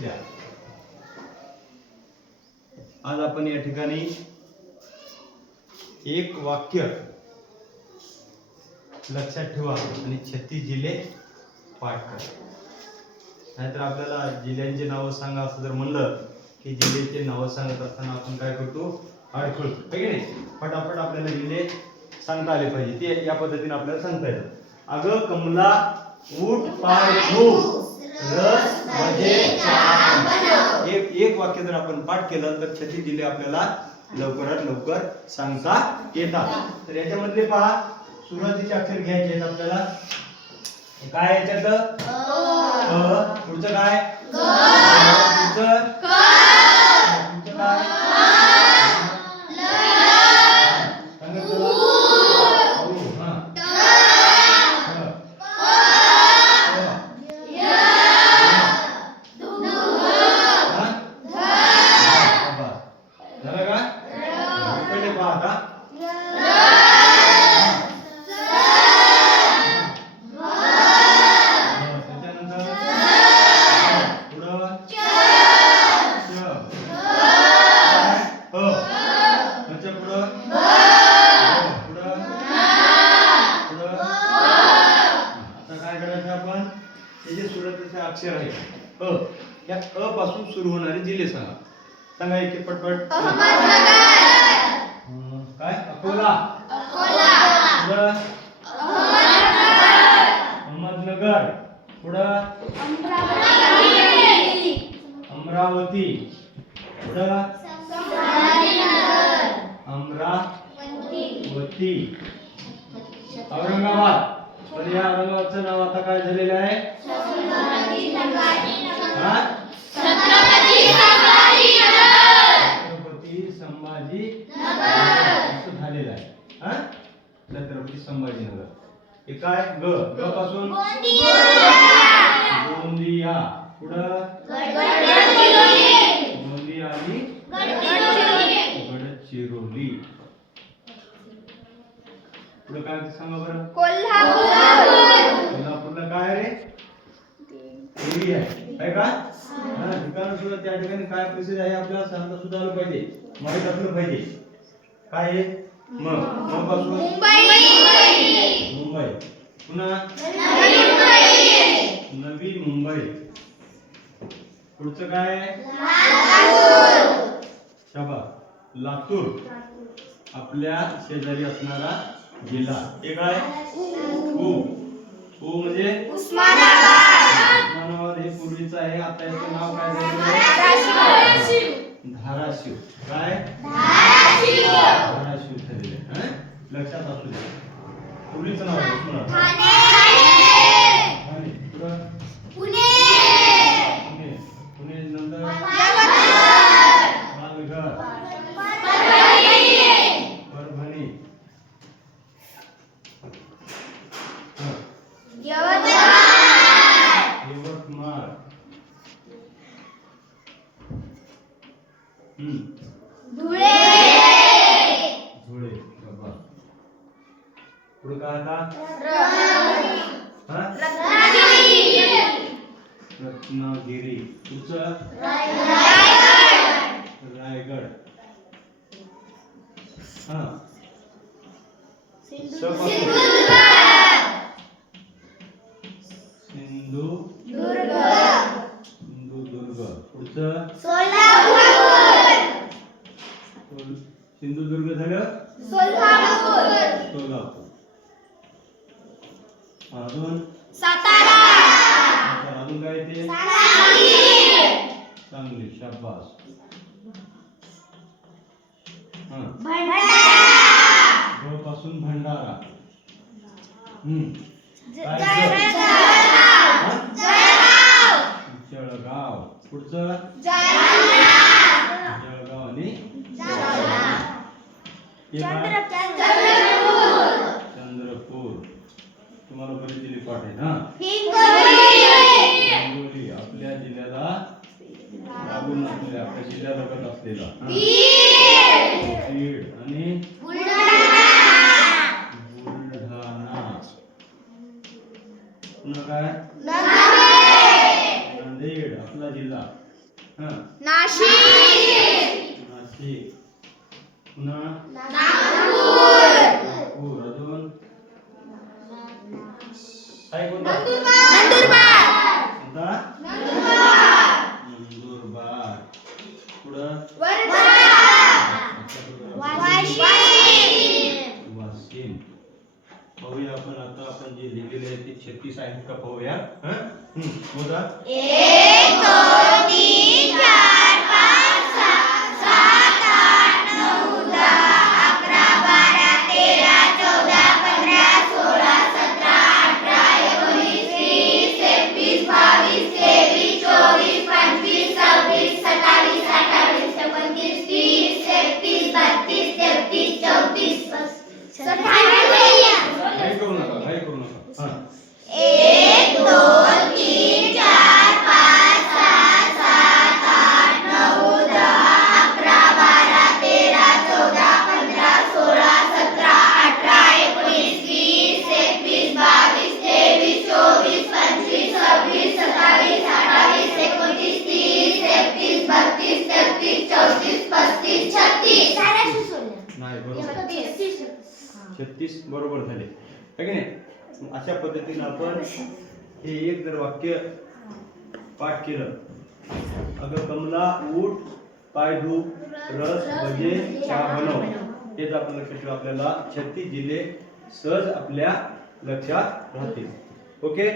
द्या आज आपण या ठिकाणी एक वाक्य लक्षात ठेवा आणि छत्तीस जिल्हे पाठ करा. नाहीतर आपल्याला जिल्ह्यांची नावं सांगा असं जर म्हणलं की जिल्ह्याचे नावं सांगत असताना आपण काय करतो? अडखळतो है की नाही? फटाफट आपल्याला जिल्हे सांगता आले पाहिजे. ते या पद्धतीने आपल्याला सांगता येतं. अगं कमला ऊट पाय झोप. रस म्हणजे. एक एक वाक्य जर आपण पाठ केलं तर छत्तीस जिल्हे आपल्याला. लवकरात लवकर सांगता येतात. तर याच्यामधले पहा सुरुवातीचे अक्षर घ्यायचे आहेत आपल्याला. काय याच्यातलं पुढचं काय? पुढचं? जे सुरुवातीचे अक्षर आहे अ. या अ पासून सुरू होणारे जिल्हे सांगा. सांगा एक पटपट. काय? अकोला. अहमदनगर. पुढं? अमरावती. पुढं? अमरावती औरंगाबाद. पण या औरंगाबादचं नाव आता काय झालेलं आहे? छत्रपती संभाजी असं झालेलं आहे. हा? छत्रपती संभाजीनगर हे काय? ग. ग पासून? गोंदिया. पुढं? गोंदिया आणि गडचिरोली. पुढं काय सांगा बरं. काय प्रसिद्ध आहे आपल्याला सांगता सुद्धा आलं पाहिजे. माहीत असलं पाहिजे. काय आहे? मग मग पासून मुंबई. पुन्हा? नवी मुंबई. पुढचं काय शाबा. लातूर. आपल्या शेजारी असणारा जिल्हा. हे काय? म्हणजे? उस्मानाबाद. हे पूर्वीचं आहे. आता याचं नाव काय आहे धाराशिव. काय? धाराशिव. आहे. हं? लक्षात असू दे. पूर्वीचं नाव आहे उस्मानाबाद ठाणे. पुढं पुणे पुणे नंतर पालघर परभणी हं. यवतमाळ हम्म धुळे बाबा पुढे काय आता हा? रत्नागिरी. पुढचं रायगड. हा. सिंधू सिंधुदुर्ग पुढचं? सिंधुदुर्ग झालं? सोलापूर. अजून? सातारा. अजून काय ते सांगली चांगली शाबास. ग पासून भंडारा? जळगाव. पुढचं जळगाव. आणि जळगाव हे काय? चंद्रपूर चंद्रपूर तुम्हाला बरेच जिल्हे पाठ आहेत हा हिंगोली. आपल्या जिल्ह्याला लागून असलेला आपल्या जिल्ह्यालगत असलेला. बीड. आणि बुलढाणा. पुन्हा काय? नांदेड. नांदेड आपला जिल्हा. हा. नाशिक. नाशिक. पुन्हा? पुढं. वाशिम पाहूया आपण आता आपण जे लिहिलेले आहे ते छत्तीस आहेत का पाहूया? हा? मोजा. एक नाही बरोबर. छत्तीस. बरोबर झाले. है की नाही? अशा पद्धतीने आपण हे एक जर वाक्य पाठ केलं. अगं कमला उठ पाय धू रस भजे चहा बनव. हेच आपण लक्षात ठेवा. आपल्याला छत्तीस जिल्हे सहज आपल्या लक्षात राहतील. ओके.